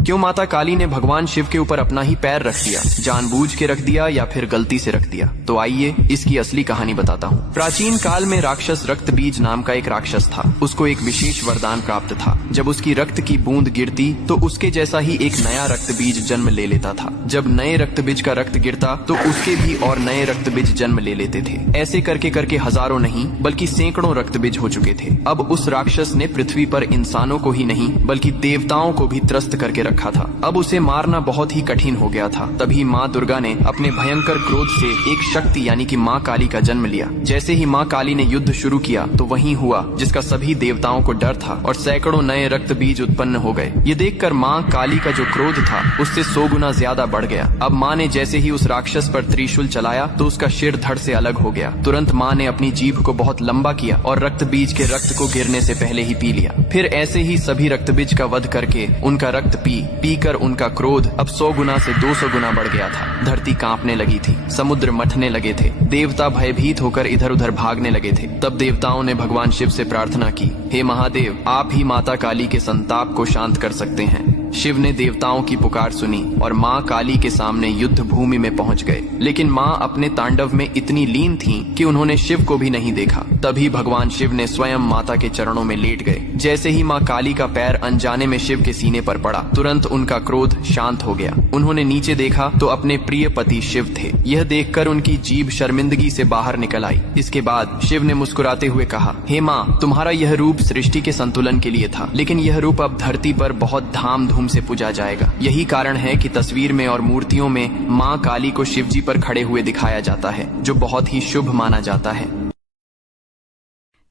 क्यों माता काली ने भगवान शिव के ऊपर अपना ही पैर रख दिया? जानबूझ के रख दिया या फिर गलती से रख दिया? तो आइए इसकी असली कहानी बताता हूँ। प्राचीन काल में राक्षस रक्त बीज नाम का एक राक्षस था। उसको एक विशेष वरदान प्राप्त था। जब उसकी रक्त की बूंद गिरती तो उसके जैसा ही एक नया रक्त बीज जन्म ले लेता था। जब नए रक्त बीज का रक्त गिरता तो उसके भी और नए रक्त बीज जन्म ले लेते थे। ऐसे करके करके हजारों नहीं बल्कि सैकड़ों रक्त बीज हो चुके थे। अब उस राक्षस ने पृथ्वी पर इंसानों को ही नहीं बल्कि देवताओं को भी त्रस्त करके रखा था। अब उसे मारना बहुत ही कठिन हो गया था। तभी माँ दुर्गा ने अपने भयंकर क्रोध से एक शक्ति यानी कि माँ काली का जन्म लिया। जैसे ही माँ काली ने युद्ध शुरू किया तो वही हुआ जिसका सभी देवताओं को डर था और सैकड़ों नए रक्त बीज उत्पन्न हो गए। ये देखकर माँ काली का जो क्रोध था उससे 100 गुना ज्यादा बढ़ गया। अब माँ ने जैसे ही उस राक्षस पर त्रिशूल चलाया तो उसका सिर धड़ से अलग हो गया। तुरंत माँ ने अपनी जीभ को बहुत लंबा किया और रक्त बीज के रक्त को गिरने से पहले ही पी लिया। फिर ऐसे ही सभी रक्त बीज का वध करके उनका रक्त पी कर उनका क्रोध अब 100 गुना से 200 गुना बढ़ गया था। धरती कांपने लगी थी, समुद्र मथने लगे थे, देवता भयभीत होकर इधर उधर भागने लगे थे। तब देवताओं ने भगवान शिव से प्रार्थना की, हे महादेव, आप ही माता काली के संताप को शांत कर सकते हैं। शिव ने देवताओं की पुकार सुनी और माँ काली के सामने युद्ध भूमि में पहुंच गए। लेकिन माँ अपने तांडव में इतनी लीन थीं कि उन्होंने शिव को भी नहीं देखा। तभी भगवान शिव ने स्वयं माता के चरणों में लेट गए। जैसे ही माँ काली का पैर अनजाने में शिव के सीने पर पड़ा, तुरंत उनका क्रोध शांत हो गया। उन्होंने नीचे देखा तो अपने प्रिय पति शिव थे। यह देखकर उनकी जीभ शर्मिंदगी से बाहर निकल आई। इसके बाद शिव ने मुस्कुराते हुए कहा, हे माँ, तुम्हारा यह रूप सृष्टि के संतुलन के लिए था, लेकिन यह रूप अब धरती पर बहुत धाम से पूजा जाएगा। यही कारण है कि तस्वीर में और मूर्तियों में माँ काली को शिवजी पर खड़े हुए दिखाया जाता है, जो बहुत ही शुभ माना जाता है।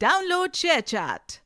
Download share chat.